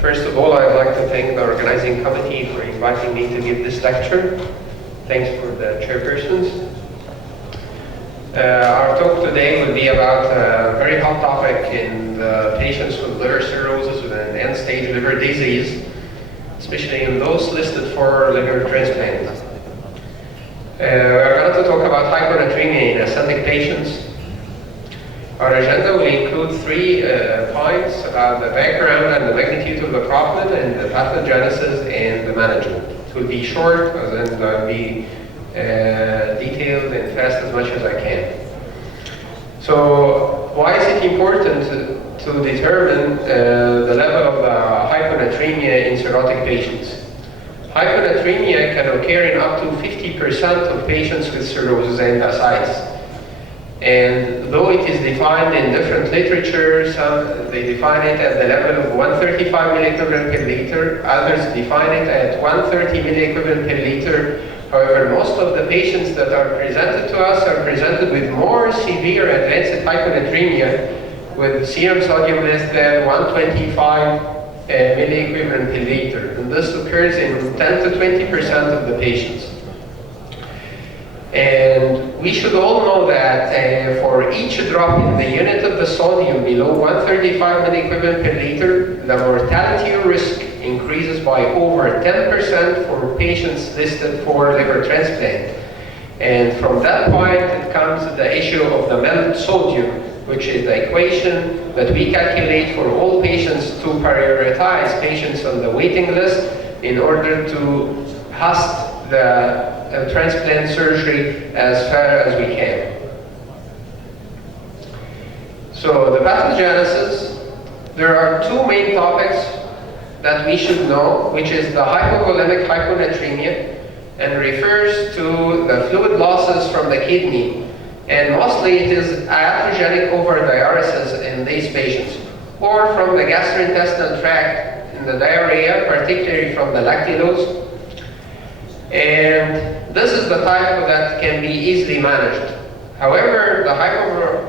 First of all, I'd like to thank the organizing committee for inviting me to give this lecture. Thanks for the chairpersons. Our talk today will be about a very hot topic in the patients with liver cirrhosis with an end-stage liver disease, especially in those listed for liver transplant. We're going to talk about hyponatremia in ascitic patients. Our agenda will include 3 points about the background and the magnitude of the problem and the pathogenesis and the management. It will be short, and then I'll be detailed and fast as much as I can. So why is it important to determine the level of hyponatremia in cirrhotic patients? Hyponatremia can occur in up to 50% of patients with cirrhosis and ascites. And though it is defined in different literature, some they define it at the level of 135 milliequivalent per liter, others define it at 130 milliequivalent per liter. However, most of the patients that are presented to us are presented with more severe advanced hyponatremia with serum sodium less than 125 milliequivalent per liter. And this occurs in 10 to 20% of the patients. And we should all know that for each drop in the unit of the sodium below 135 milliequivalent per liter, the mortality risk increases by over 10% for patients listed for liver transplant. And from that point, it comes the issue of the melted sodium, which is the equation that we calculate for all patients to prioritize patients on the waiting list in order to haste the transplant surgery as far as we can. So the pathogenesis, there are 2 main topics that we should know, which is the hypovolemic hyponatremia, and refers to the fluid losses from the kidney, and mostly it is iatrogenic overdiuresis in these patients, or from the gastrointestinal tract in the diarrhea, particularly from the lactulose. And this is the type that can be easily managed. However, the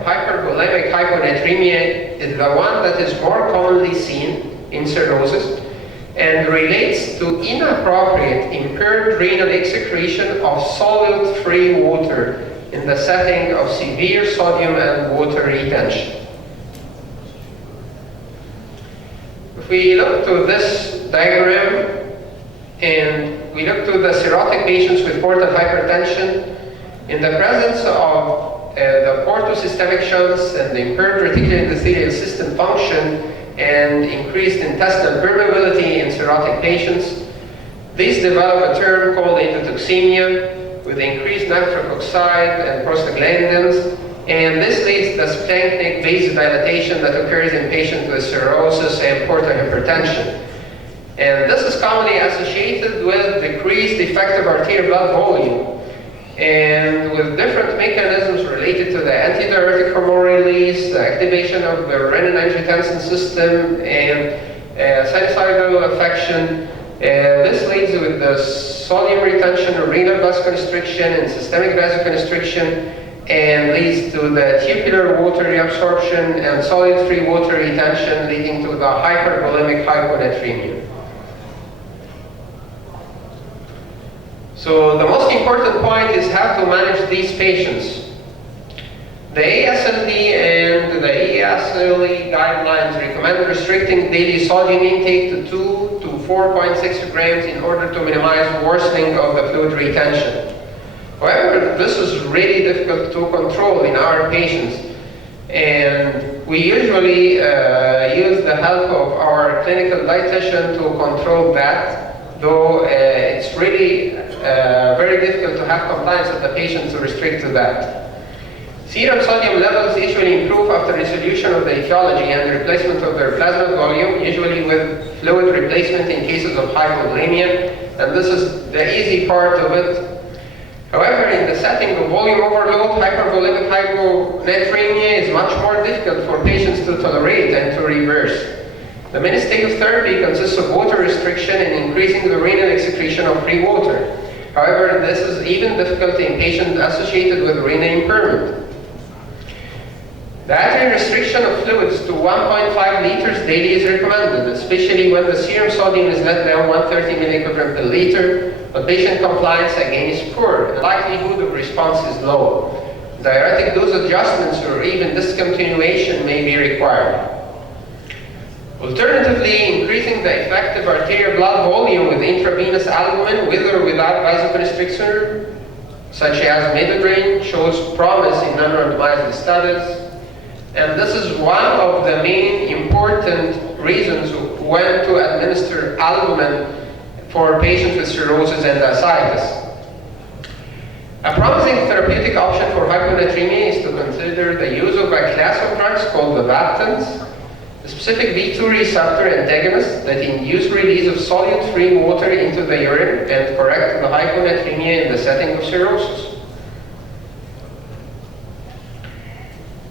hypervolemic hyponatremia is the one that is more commonly seen in cirrhosis and relates to inappropriate impaired renal excretion of solute-free water in the setting of severe sodium and water retention. If we look to this diagram, and we look to the cirrhotic patients with portal hypertension, in the presence of the portosystemic shunts and the impaired reticular endothelial system function and increased intestinal permeability in cirrhotic patients, these develop a term called endotoxemia with increased nitric oxide and prostaglandins, and this leads to splanchnic vasodilatation that occurs in patients with cirrhosis and portal hypertension. And this is commonly associated with decreased effective arterial blood volume and with different mechanisms related to the antidiuretic hormone release, the activation of the renin-angiotensin system, and sinusoidal affection. This leads with the sodium retention, renal vasoconstriction, and systemic vasoconstriction, and leads to the tubular water reabsorption and solid-free water retention, leading to the hypervolemic hyponatremia. So the most important point is how to manage these patients. The ASLD and the EASLE guidelines recommend restricting daily sodium intake to 2 to 4.6 grams in order to minimize worsening of the fluid retention. However, this is really difficult to control in our patients, and we usually use the help of our clinical dietitian to control that, though it's really very difficult to have compliance of the patient to restrict to that. Serum sodium levels usually improve after resolution of the etiology and replacement of their plasma volume, usually with fluid replacement in cases of hypovolemia, and this is the easy part of it. However, in the setting of volume overload, hypervolemic hyponatremia is much more difficult for patients to tolerate and to reverse. The mainstay of therapy consists of water restriction and increasing the renal excretion of free water. However, this is even difficult in patients associated with renal impairment. Dietary restriction of fluids to 1.5 liters daily is recommended, especially when the serum sodium is less than 130 milliequivalent per liter, but patient compliance again is poor. The likelihood of response is low. Diuretic dose adjustments or even discontinuation may be required. Alternatively, increasing the effective arterial blood volume with intravenous albumin with or without vasoconstrictor, such as midodrine, shows promise in non-randomized studies. And this is one of the main important reasons when to administer albumin for patients with cirrhosis and ascites. A promising therapeutic option for hyponatremia is to consider the use of a class of drugs called the vaptans, a specific V2 receptor antagonist that induce release of solute-free water into the urine and correct the hyponatremia in the setting of cirrhosis.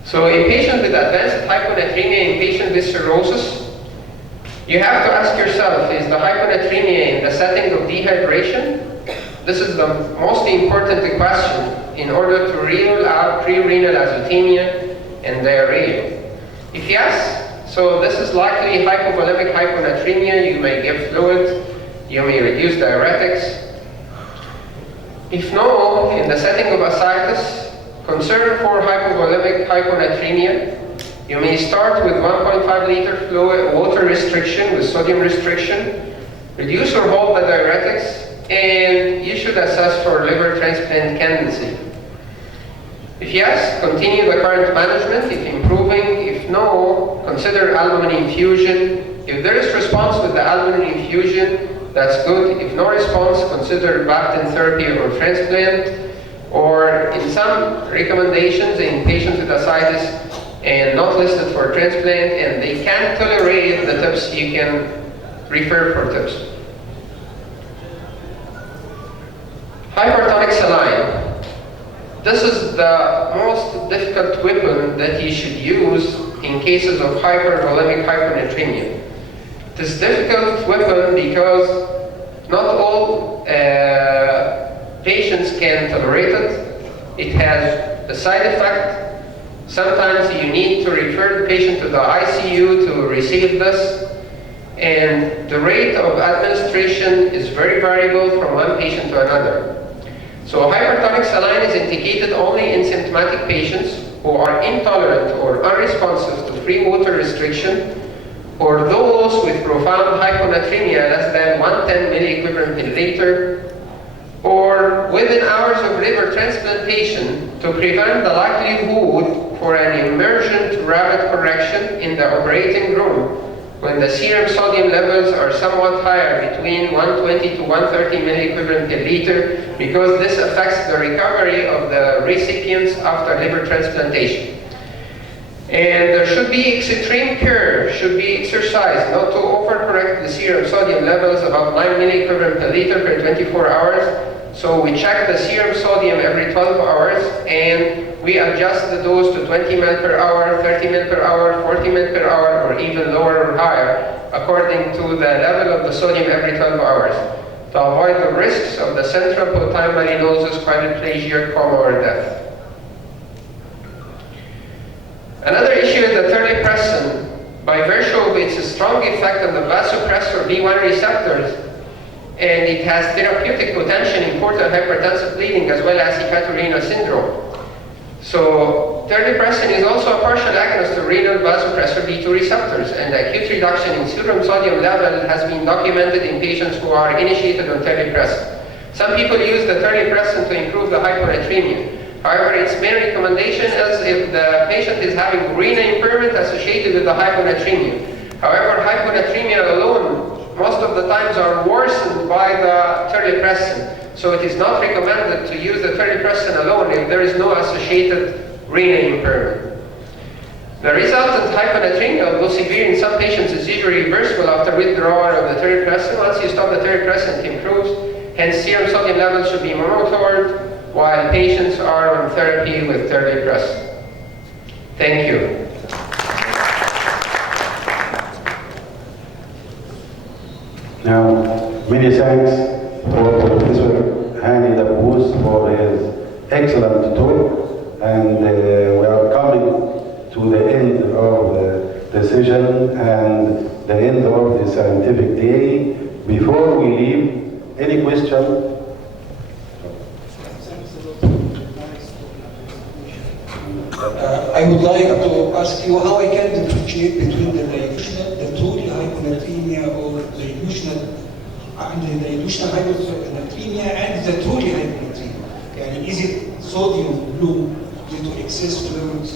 So in patients with advanced hyponatremia, in patients with cirrhosis, you have to ask yourself, is the hyponatremia in the setting of dehydration? This is the most important question in order to rule out pre-renal azotemia and diarrhea. If yes, so this is likely hypovolemic hyponatremia. You may give fluid, you may reduce diuretics. If no, in the setting of ascites, concern for hypovolemic hyponatremia, you may start with 1.5 liter fluid water restriction with sodium restriction, reduce or halt the diuretics, and you should assess for liver transplant candidacy. If yes, continue the current management if improving. If no, consider albumin infusion. If there is response with the albumin infusion, that's good. If no response, consider Vaptan therapy or transplant. Or in some recommendations in patients with ascites and not listed for transplant and they can't tolerate the tips, you can refer for tips. Hypertonic saline. This is the most difficult weapon that you should use in cases of hypervolemic hyponatremia. It is difficult weapon because not all patients can tolerate it. It has a side effect. Sometimes you need to refer the patient to the ICU to receive this. And the rate of administration is very variable from one patient to another. So hypertonic saline is indicated only in symptomatic patients who are intolerant or unresponsive to free water restriction, or those with profound hyponatremia less than 110 milliequivalent per liter, or within hours of liver transplantation to prevent the likelihood for an emergent rapid correction in the operating room when the serum sodium levels are somewhat higher, between 120 to 130 milliequivalent per liter, because this affects the recovery of the recipients after liver transplantation. And there should be extreme care, should be exercised not to overcorrect the serum sodium levels above 9 milliequivalent per liter per 24 hours. So we check the serum sodium every 12 hours and we adjust the dose to 20 ml per hour, 30 ml per hour, 40 ml per hour, or even lower or higher, according to the level of the sodium every 12 hours, to avoid the risks of the central polymerinosis, quadriplegia, coma, or death. Another issue is the terlipressin. By virtue of its strong effect on the vasopressor B1 receptors, and it has therapeutic potential in portal hypertensive bleeding as well as hepatorenal syndrome. So terlipressin is also a partial agonist to renal vasopressor B2 receptors, and acute reduction in serum sodium level has been documented in patients who are initiated on terlipressin. Some people use the terlipressin to improve the hyponatremia. However, its main recommendation is if the patient is having renal impairment associated with the hyponatremia. However, hyponatremia alone most of the times are worsened by the terlipressin. So it is not recommended to use the terlipressin alone if there is no associated renal impairment. The resultant hyponatremia, although severe in some patients, is usually reversible after withdrawal of the terlipressin. Once you stop the terlipressin, it improves. Hence, serum sodium levels should be monitored while patients are on therapy with terlipressin. Thank you. Now, many thanks for Professor Hany Dabbous for his excellent talk, and we are coming to to the end of the session and the end of the scientific day. Before we leave, any question? I would like to ask you how I can differentiate between the truly hyponatremia or dilutional hyponatremia and the truly hyponatremia. And is it sodium blue due to excess fluids,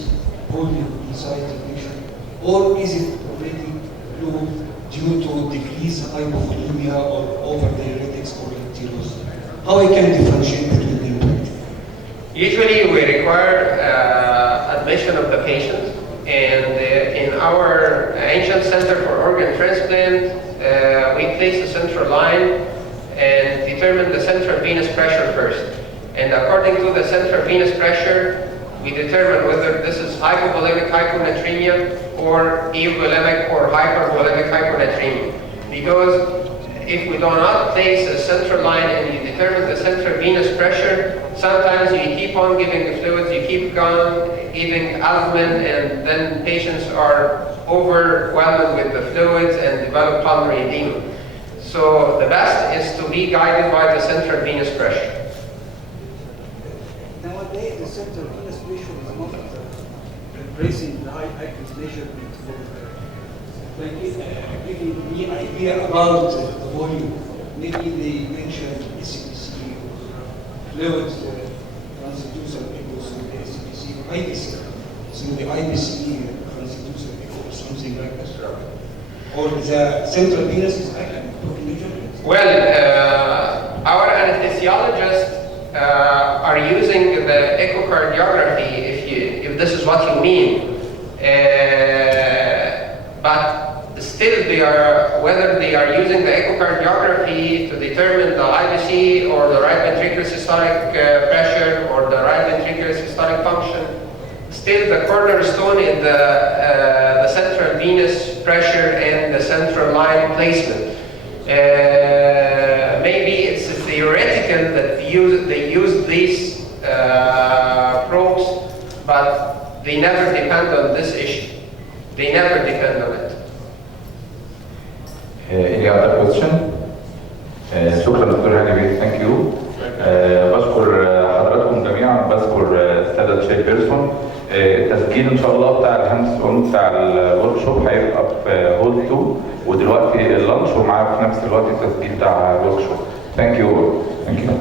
volume inside the patient, or is it already blue due to decreased hypovolemia or over-diuretics or lactose? How I can differentiate between them? Usually we require admission of the patient, and in our ancient center for organ transplant, we place a central line and determine the central venous pressure first. And according to the central venous pressure, we determine whether this is hypovolemic hyponatremia or euvolemic or hypervolemic hyponatremia. Because if we do not place a central line and you determine the central venous pressure, sometimes you keep on giving the fluids, you keep on giving albumin, and then patients are overwhelmed with the fluids and develop pulmonary edema. So the best is to be guided by the central venous pressure. Nowadays, the central venous pressure is not replacing the high measurement for giving me idea about the volume. Maybe they mentioned SCPC, fluids, transducer echoes in the SCPC, IBC. So the IBC transducer echo or something like that. Or the central venous is measurement. Well, our anesthesiologists are using the echocardiography, if this is what you mean. But still, whether they are using the echocardiography to determine the IVC or the right ventricular systolic pressure or the right ventricular systolic function, still the cornerstone is the central venous pressure and the central line placement. Maybe it's theoretical that they use these probes, but they never depend on this issue. They never depend on it. Any other question? شكرا دكتور هاني بيه. ثانك يو. بشكر حضراتكم جميعا، بشكر الساده الشير بيرسون. التسجيل ان شاء الله بتاع الهاندز اون بتاع الورك شوب هيبقى في هول 2، ودلوقتي اللانش ومعاه في نفس الوقت التسجيل بتاع الورك شوب. ثانك يو. ثانك يو.